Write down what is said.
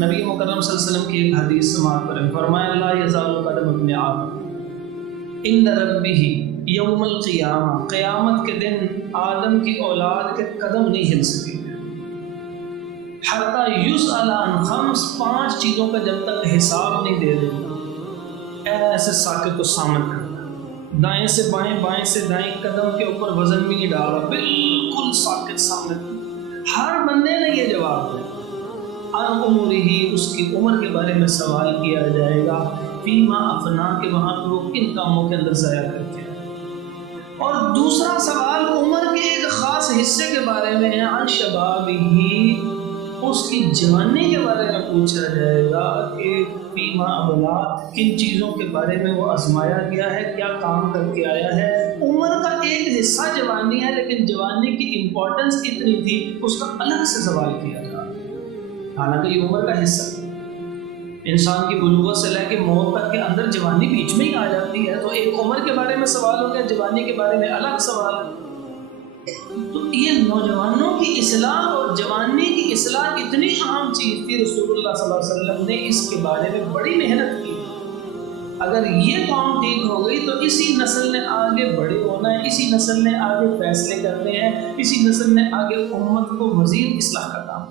نبی مکرم صلی اللہ علیہ وسلم کی ایک حدیث سماعت کریں، فرمایا لا یزال قدم ابن آدم عند ربہ یوم القیامہ، قیامت کے دن آدم کی اولاد کے قدم نہیں ہل سکیں گے حتی یسأل عن خمس، 5 چیزوں کا جب تک حساب نہیں دے دیتا، ایسے ساکت کو سامت کرنا، دائیں سے بائیں، بائیں سے دائیں، قدم کے اوپر وزن بھی نہیں ڈالا، بالکل ساکت سامت۔ ہر بندے نے یہ جواب دیا، عن عمرہ، اس کی عمر کے بارے میں سوال کیا جائے گا، فیما افنا، کہ وہاں پہ وہ کن کاموں کے اندر ضائع کرتے ہیں، اور دوسرا سوال عمر کے ایک خاص حصے کے بارے میں ہے، عن شبابہ، اس کی جوانی کے بارے میں پوچھا جائے گا کہ فیما ابلا، کن چیزوں کے بارے میں وہ آزمایا گیا ہے، کیا کام کر کے آیا ہے۔ عمر کا ایک حصہ جوانی ہے، لیکن جوانی کی امپورٹنس اتنی تھی اس کا الگ سے سوال کیا گیا، حالانکہ یہ عمر کا حصہ انسان کی بلوغت سے لے کے موت تک کے اندر جوانی بیچ میں ہی آ جاتی ہے، تو ایک عمر کے بارے میں سوال ہو گیا، جوانی کے بارے میں الگ سوال۔ تو یہ نوجوانوں کی اصلاح اور جوانی کی اصلاح اتنی اہم چیز تھی، رسول اللہ صلی اللہ علیہ وسلم نے اس کے بارے میں بڑی محنت کی۔ اگر یہ کام ٹھیک ہو گئی تو اسی نسل نے آگے بڑے ہونا ہے، اسی نسل نے آگے فیصلے کرنے ہیں، اسی نسل نے آگے امت کو مزید اصلاح کا کام